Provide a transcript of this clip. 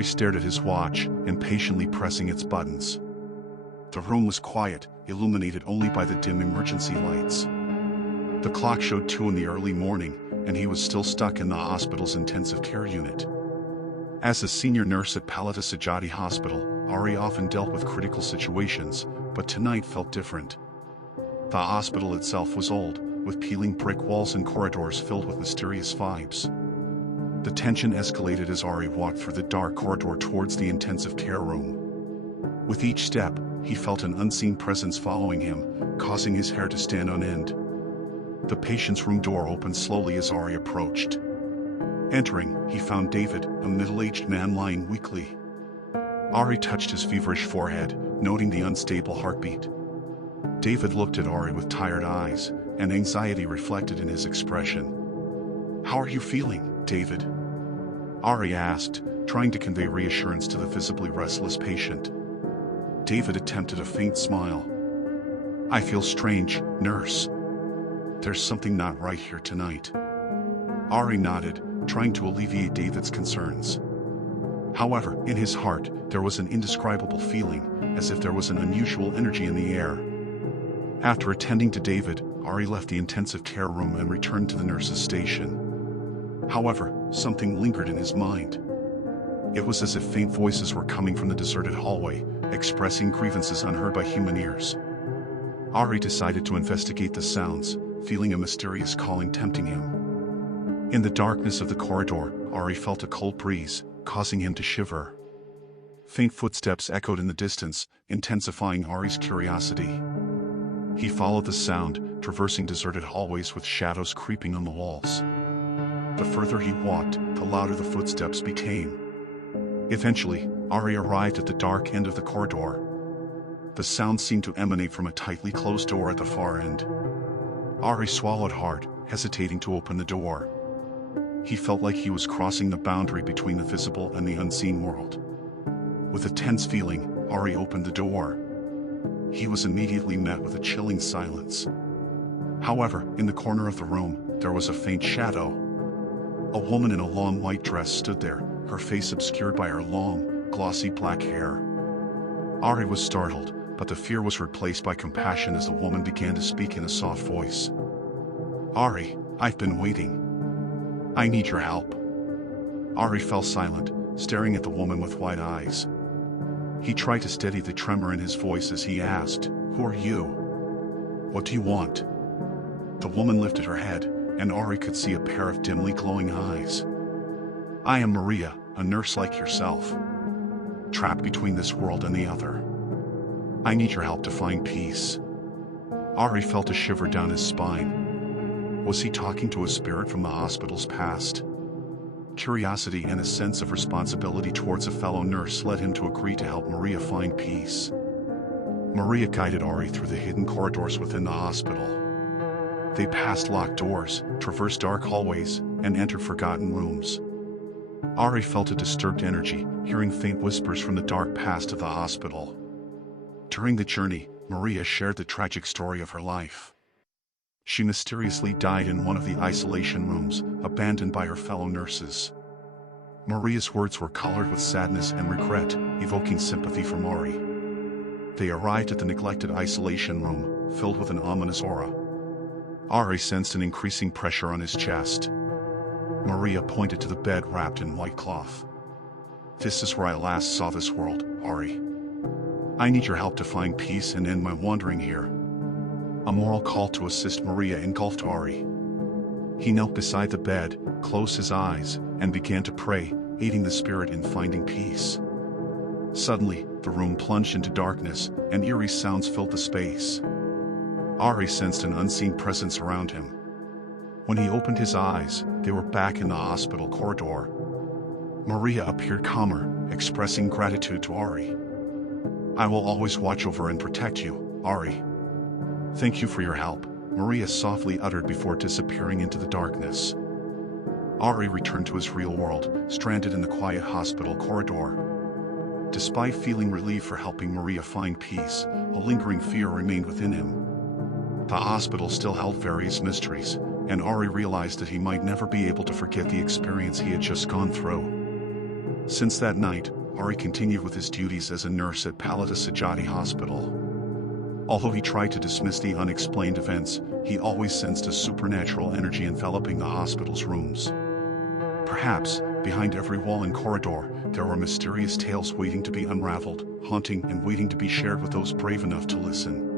Ari stared at his watch, impatiently pressing its buttons. The room was quiet, illuminated only by the dim emergency lights. The clock showed 2 in the early morning, and he was still stuck in the hospital's intensive care unit. As a senior nurse at Palata Sajati Hospital, Ari often dealt with critical situations, but tonight felt different. The hospital itself was old, with peeling brick walls and corridors filled with mysterious vibes. The tension escalated as Ari walked through the dark corridor towards the intensive care room. With each step, he felt an unseen presence following him, causing his hair to stand on end. The patient's room door opened slowly as Ari approached. Entering, he found David, a middle-aged man lying weakly. Ari touched his feverish forehead, noting the unstable heartbeat. David looked at Ari with tired eyes, and anxiety reflected in his expression. "How are you feeling, David?" Ari asked, trying to convey reassurance to the visibly restless patient. David attempted a faint smile. "I feel strange, nurse. There's something not right here tonight." Ari nodded, trying to alleviate David's concerns. However, in his heart, there was an indescribable feeling, as if there was an unusual energy in the air. After attending to David, Ari left the intensive care room and returned to the nurse's station. However, something lingered in his mind. It was as if faint voices were coming from the deserted hallway, expressing grievances unheard by human ears. Ari decided to investigate the sounds, feeling a mysterious calling tempting him. In the darkness of the corridor, Ari felt a cold breeze, causing him to shiver. Faint footsteps echoed in the distance, intensifying Ari's curiosity. He followed the sound, traversing deserted hallways with shadows creeping on the walls. The further he walked, the louder the footsteps became. Eventually, Ari arrived at the dark end of the corridor. The sound seemed to emanate from a tightly closed door at the far end. Ari swallowed hard, hesitating to open the door. He felt like he was crossing the boundary between the visible and the unseen world. With a tense feeling, Ari opened the door. He was immediately met with a chilling silence. However, in the corner of the room, there was a faint shadow. A woman in a long white dress stood there, her face obscured by her long, glossy black hair. Ari was startled, but the fear was replaced by compassion as the woman began to speak in a soft voice. "Ari, I've been waiting. I need your help." Ari fell silent, staring at the woman with wide eyes. He tried to steady the tremor in his voice as he asked, "Who are you? What do you want?" The woman lifted her head, and Ari could see a pair of dimly glowing eyes. "I am Maria, a nurse like yourself. Trapped between this world and the other. I need your help to find peace." Ari felt a shiver down his spine. Was he talking to a spirit from the hospital's past? Curiosity and a sense of responsibility towards a fellow nurse led him to agree to help Maria find peace. Maria guided Ari through the hidden corridors within the hospital. They passed locked doors, traversed dark hallways, and entered forgotten rooms. Ari felt a disturbed energy, hearing faint whispers from the dark past of the hospital. During the journey, Maria shared the tragic story of her life. She mysteriously died in one of the isolation rooms, abandoned by her fellow nurses. Maria's words were colored with sadness and regret, evoking sympathy from Ari. They arrived at the neglected isolation room, filled with an ominous aura. Ari sensed an increasing pressure on his chest. Maria pointed to the bed wrapped in white cloth. "This is where I last saw this world, Ari. I need your help to find peace and end my wandering here." A moral call to assist Maria engulfed Ari. He knelt beside the bed, closed his eyes, and began to pray, aiding the spirit in finding peace. Suddenly, the room plunged into darkness, and eerie sounds filled the space. Ari sensed an unseen presence around him. When he opened his eyes, they were back in the hospital corridor. Maria appeared calmer, expressing gratitude to Ari. "I will always watch over and protect you, Ari. Thank you for your help," Maria softly uttered before disappearing into the darkness. Ari returned to his real world, stranded in the quiet hospital corridor. Despite feeling relief for helping Maria find peace, a lingering fear remained within him. The hospital still held various mysteries, and Ari realized that he might never be able to forget the experience he had just gone through. Since that night, Ari continued with his duties as a nurse at Palata Sajati Hospital. Although he tried to dismiss the unexplained events, he always sensed a supernatural energy enveloping the hospital's rooms. Perhaps, behind every wall and corridor, there were mysterious tales waiting to be unraveled, haunting and waiting to be shared with those brave enough to listen.